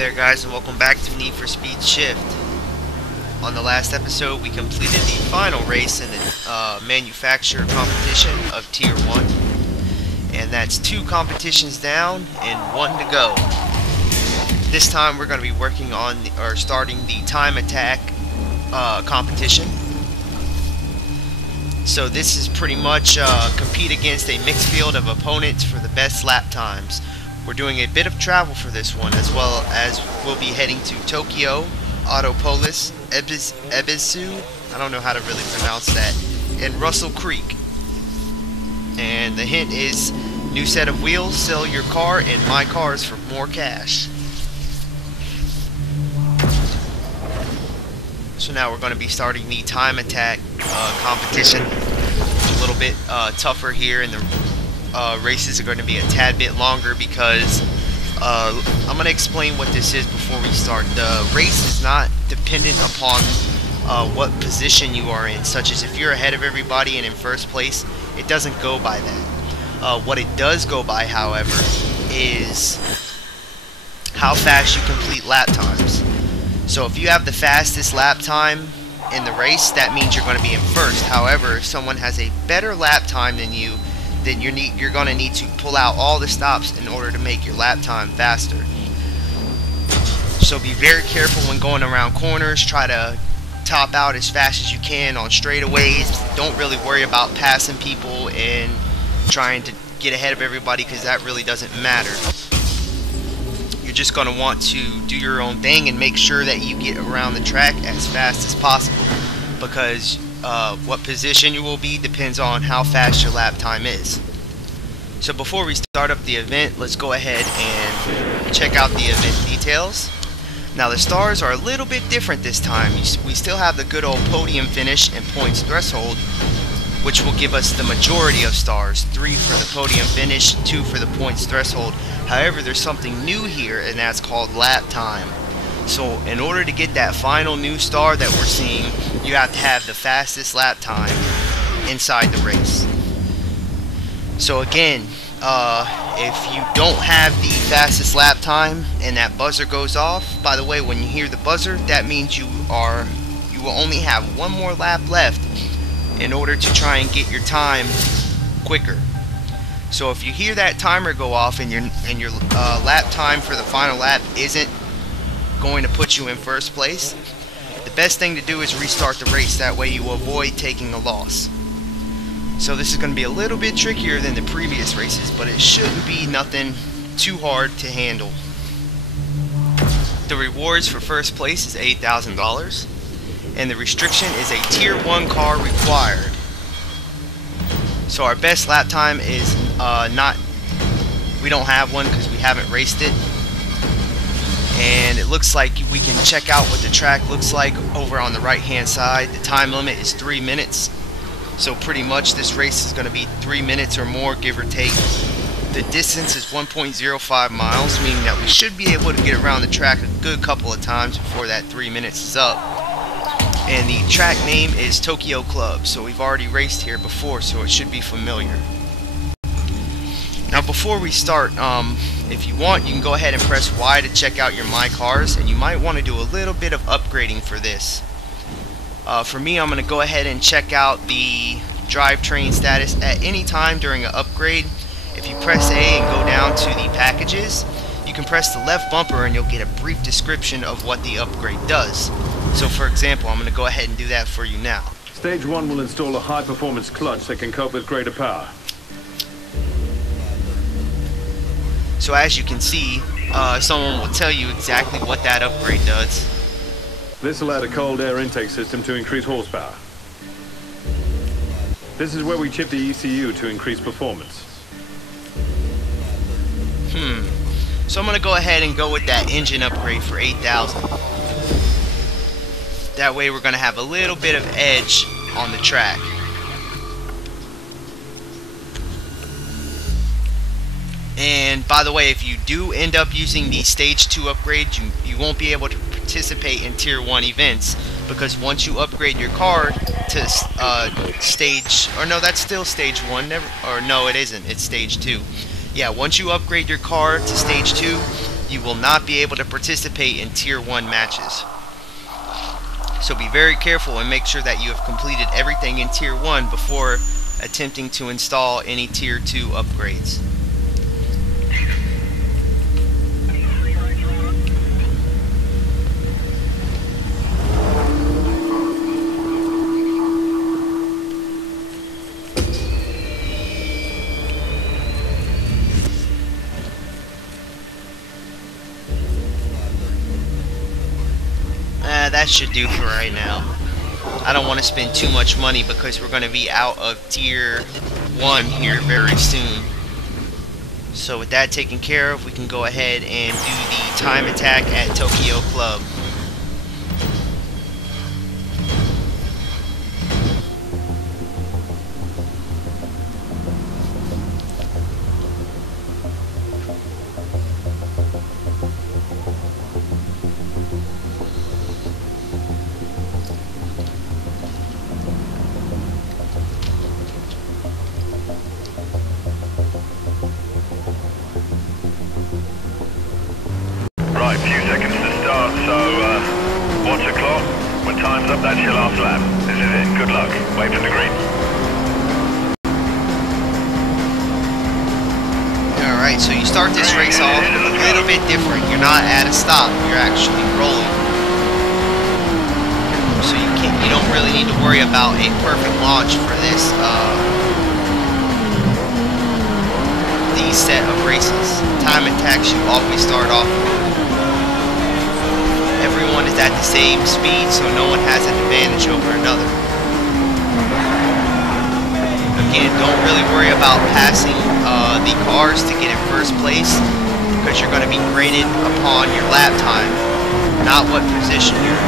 there guys, and welcome back to Need for Speed Shift. On the last episode we completed the final race in the manufacturer competition of Tier 1. And that's 2 competitions down and 1 to go. This time we're going to be working on starting the time attack competition. So this is pretty much compete against a mixed field of opponents for the best lap times. We're doing a bit of travel for this one, as well as we'll be heading to Tokyo, Autopolis, Ebisu, I don't know how to really pronounce that, and Russell Creek. And the hint is, new set of wheels, sell your car and my cars for more cash. So now we're going to be starting the time attack competition. It's a little bit tougher here, and the races are going to be a tad bit longer because I'm going to explain what this is before we start. The race is not dependent upon what position you are in, such as if you're ahead of everybody and in first place, it doesn't go by that. What it does go by, however, is how fast you complete lap times. So if you have the fastest lap time in the race, that means you're going to be in first. However, if someone has a better lap time than you, then you're going to need to pull out all the stops in order to make your lap time faster. So be very careful when going around corners. Try to top out as fast as you can on straightaways. Don't really worry about passing people and trying to get ahead of everybody, because that really doesn't matter. You're just going to want to do your own thing and make sure that you get around the track as fast as possible, because what position you will be depends on how fast your lap time is. So before we start up the event, let's go ahead and check out the event details. Now the stars are a little bit different this time. We still have the good old podium finish and points threshold, which will give us the majority of stars. 3 for the podium finish, 2 for the points threshold. However, there's something new here, and that's called lap time. So in order to get that final new star that we're seeing, you have to have the fastest lap time inside the race. So again, if you don't have the fastest lap time and that buzzer goes off, by the way, when you hear the buzzer, that means you will only have 1 more lap left in order to try and get your time quicker. So if you hear that timer go off and your lap time for the final lap isn't going to put you in first place, the best thing to do is restart the race. That way you avoid taking a loss. So this is going to be a little bit trickier than the previous races, but it shouldn't be nothing too hard to handle. The rewards for first place is $8,000, and the restriction is a Tier 1 car required. So our best lap time is we don't have one because we haven't raced it. And it looks like we can check out what the track looks like over on the right hand side. The time limit is 3 minutes. So pretty much this race is going to be 3 minutes or more, give or take. The distance is 1.05 miles, meaning that we should be able to get around the track a good couple of times before that 3 minutes is up. And the track name is Tokyo Club, so we've already raced here before, so it should be familiar. Now before we start, if you want, you can go ahead and press Y to check out your My Cars, and you might want to do a little bit of upgrading for this. For me, I'm going to go ahead and check out the drivetrain status at any time during an upgrade. If you press A and go down to the packages, you can press the left bumper and you'll get a brief description of what the upgrade does. So for example, I'm going to go ahead and do that for you now. Stage 1 will install a high-performance clutch that can cope with greater power. So as you can see, someone will tell you exactly what that upgrade does. This allowed a cold air intake system to increase horsepower. This is where we chip the ECU to increase performance. So I'm going to go ahead and go with that engine upgrade for $8,000. That way we're going to have a little bit of edge on the track. And by the way, if you do end up using the Stage 2 upgrade, you won't be able to participate in Tier 1 events, because once you upgrade your car to that's still Stage 1, no it isn't, it's Stage 2. Yeah, once you upgrade your car to Stage 2, you will not be able to participate in Tier 1 matches. So be very careful and make sure that you have completed everything in Tier 1 before attempting to install any Tier 2 upgrades. That should do for right now. I don't want to spend too much money because we're going to be out of Tier 1 here very soon. So with that taken care of, we can go ahead and do the time attack at Tokyo Club. Right, few seconds to start, so watch the clock. When time's up, that's your last lap. This is it. Good luck. Wait for the green. Alright, so you start this race off a little bit different. You're not at a stop, you're actually rolling. So you don't really need to worry about a perfect launch for this these set of races. Time attacks, you always start off. Everyone is at the same speed, so no one has an advantage over another. Again, don't really worry about passing the cars to get in first place, because you're going to be graded upon your lap time, not what position you're in.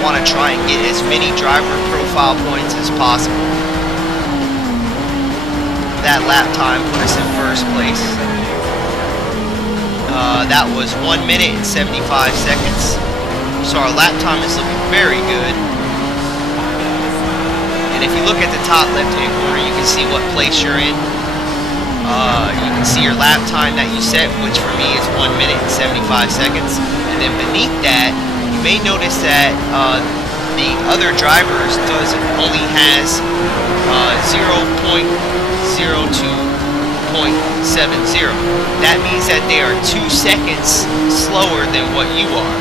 Want to try and get as many driver profile points as possible. That lap time put us in first place. That was 1 minute and 75 seconds. So our lap time is looking very good. And if you look at the top left hand corner, you can see what place you're in. You can see your lap time that you set, which for me is 1 minute and 75 seconds. And then beneath that, you may notice that the other drivers only has 0.02.70. That means that they are 2 seconds slower than what you are.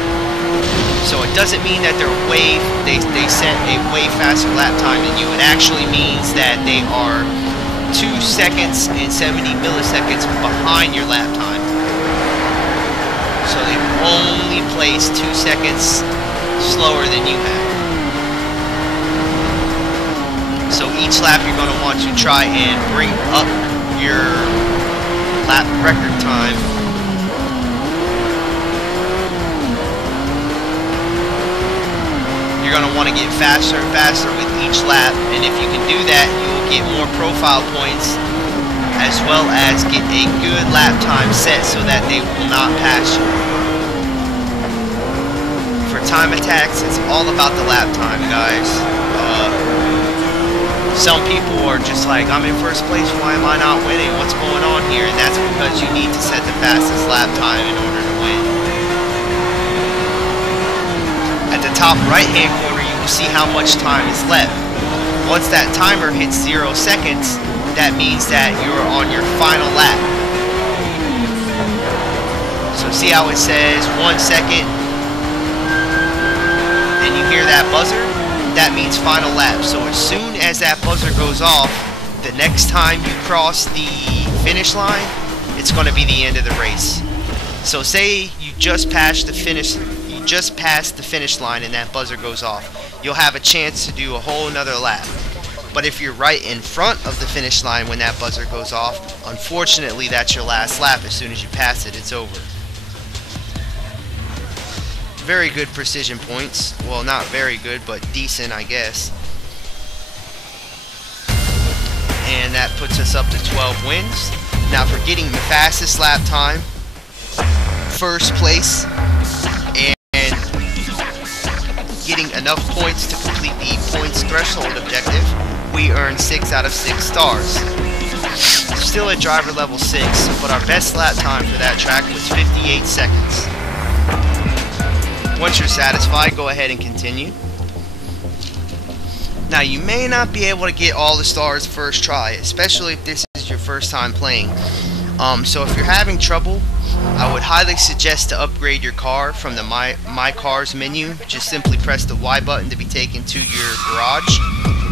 So it doesn't mean that they set a way faster lap time than you. It actually means that they are 2 seconds and 70 milliseconds behind your lap time. So they've only placed 2 seconds slower than you have. So each lap you're going to want to try and bring up your lap record time. You're going to want to get faster and faster with each lap, and if you can do that, you will get more profile points, as well as get a good lap time set so that they will not pass you. For time attacks, it's all about the lap time, guys. Some people are just like, I'm in first place, why am I not winning? What's going on here? And that's because you need to set the fastest lap time in order to win. At the top right hand corner, you will see how much time is left. Once that timer hits 0 seconds, that means that you're on your final lap. So see how it says 1 second, and you hear that buzzer? That means final lap. So as soon as that buzzer goes off, the next time you cross the finish line, it's going to be the end of the race. So say you just passed the finish line and that buzzer goes off, you'll have a chance to do a whole another lap. But if you're right in front of the finish line when that buzzer goes off, unfortunately that's your last lap. As soon as you pass it, it's over. very good precision points. Well, not very good, but decent, I guess. And that puts us up to 12 wins. Now for getting the fastest lap time, first place, and getting enough points to complete the points threshold objective, we earn 6 out of 6 stars. Still at driver level 6, but our best lap time for that track was 58 seconds. Once you're satisfied, go ahead and continue. Now you may not be able to get all the stars first try, especially if this is your first time playing. So if you're having trouble, I would highly suggest to upgrade your car from the My Cars menu. Just simply press the Y button to be taken to your garage,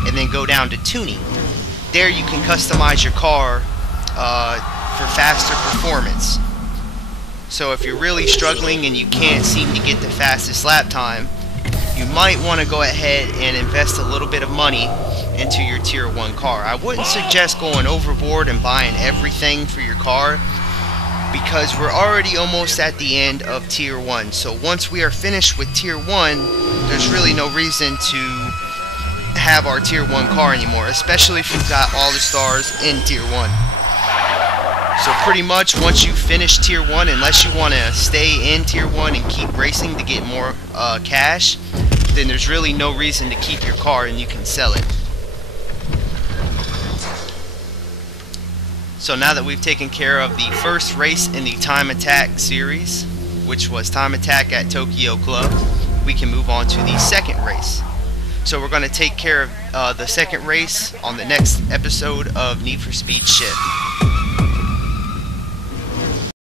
and then go down to tuning. There you can customize your car for faster performance. So if you're really struggling and you can't seem to get the fastest lap time, you might want to go ahead and invest a little bit of money into your Tier 1 car. I wouldn't suggest going overboard and buying everything for your car, because we're already almost at the end of Tier 1. So once we are finished with Tier 1, there's really no reason to have our Tier 1 car anymore, especially if you've got all the stars in Tier 1. So pretty much once you finish Tier 1, unless you want to stay in Tier 1 and keep racing to get more cash, then there's really no reason to keep your car and you can sell it. So now that we've taken care of the first race in the Time Attack series, which was Time Attack at Tokyo Club, we can move on to the second race. So we're going to take care of the second race on the next episode of Need for Speed Shift.